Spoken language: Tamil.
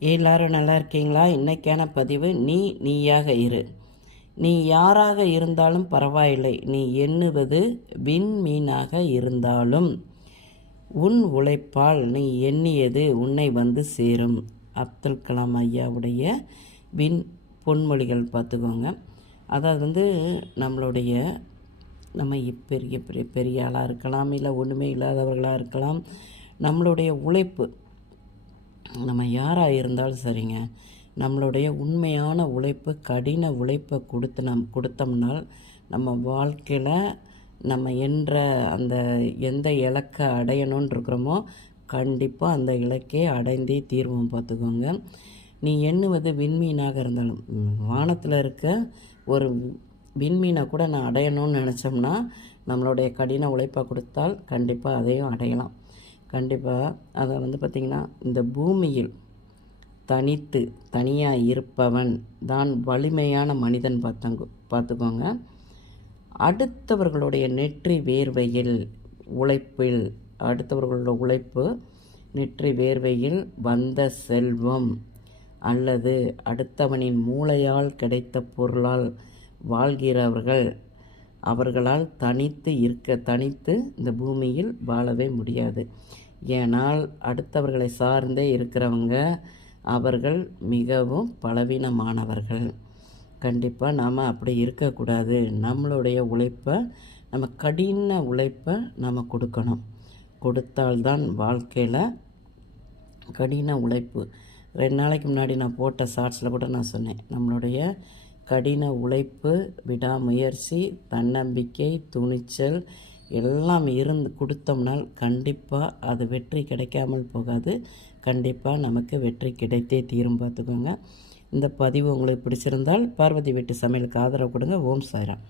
எல்லாரும் நல்லா இருக்கீங்களா? இன்றைக்கான பதிவு நீயாக இரு. நீ யாராக இருந்தாலும் பரவாயில்லை, நீ எண்ணுவது விண்மீனாக இருந்தாலும் உன் உழைப்பால் நீ எண்ணியது உன்னை வந்து சேரும். அப்துல் கலாம் ஐயாவுடைய பொன்மொழிகள் பார்த்துக்கோங்க. அதாவது நம்மளுடைய நம்ம பெரிய பெரிய பெரிய ஆளாக இருக்கலாம், இல்லை ஒன்றுமே இல்லாதவர்களாக இருக்கலாம். நம்மளுடைய உழைப்பு, நம்ம யாராக இருந்தாலும் சரிங்க, நம்மளுடைய உண்மையான உழைப்பு, கடின உழைப்பை கொடுத்தோம்னால் நம்ம வாழ்க்கையில் நம்ம என்ற அந்த எந்த இலக்கை அடையணும்னு இருக்கிறோமோ கண்டிப்பாக அந்த இலக்கே அடைந்தே தீர்வோம். பார்த்துக்கோங்க. நீ எண்ணுவது விண்மீனாக இருந்தாலும், வானத்தில் இருக்க ஒரு விண்மீனை கூட நான் அடையணும்னு நினச்சோம்னா நம்மளுடைய கடின உழைப்பை கொடுத்தால் கண்டிப்பாக அதையும் அடையலாம். கண்டிப்பாக அதை பார்த்திங்கன்னா, இந்த பூமியில் தனியாக இருப்பவன் தான் வலிமையான மனிதன். பார்த்துக்கோங்க. அடுத்தவர்களுடைய நெற்றி வேர்வையில் உழைப்பில், அடுத்தவர்களோட உழைப்பு நெற்றி வேர்வையில் வந்த செல்வம் அல்லது அடுத்தவனின் மூளையால் கிடைத்த பொருளால் வாழ்கிறவர்கள் அவர்களால் தனித்து இந்த பூமியில் வாழவே முடியாது. ஏனால் அடுத்தவர்களை சார்ந்தே இருக்கிறவங்க அவர்கள் மிகவும் பலவீனமானவர்கள். கண்டிப்பாக நாம் அப்படி இருக்கக்கூடாது. நம்மளுடைய உழைப்பை, நம்ம கடின உழைப்பை நம்ம கொடுக்கணும். கொடுத்தால்தான் வாழ்க்கையில் கடின உழைப்பு. 2 நாளைக்கு முன்னாடி நான் போட்ட ஷார்ட்ஸில் கூட நான் சொன்னேன், நம்மளுடைய கடின உழைப்பு, விடாமுயற்சி, தன்னம்பிக்கை, துணிச்சல் எல்லாம் கொடுத்தோம்னால் கண்டிப்பாக அது வெற்றி கிடைக்காமல் போகாது. கண்டிப்பாக நமக்கு வெற்றி கிடைத்தே தீரும். பார்த்துக்கோங்க. இந்த பதிவு உங்களுக்கு பிடிச்சிருந்தால் பார்வதி வீட்டு சமையலுக்கு ஆதரவு கொடுங்க. ஓம் சாய்ராம்.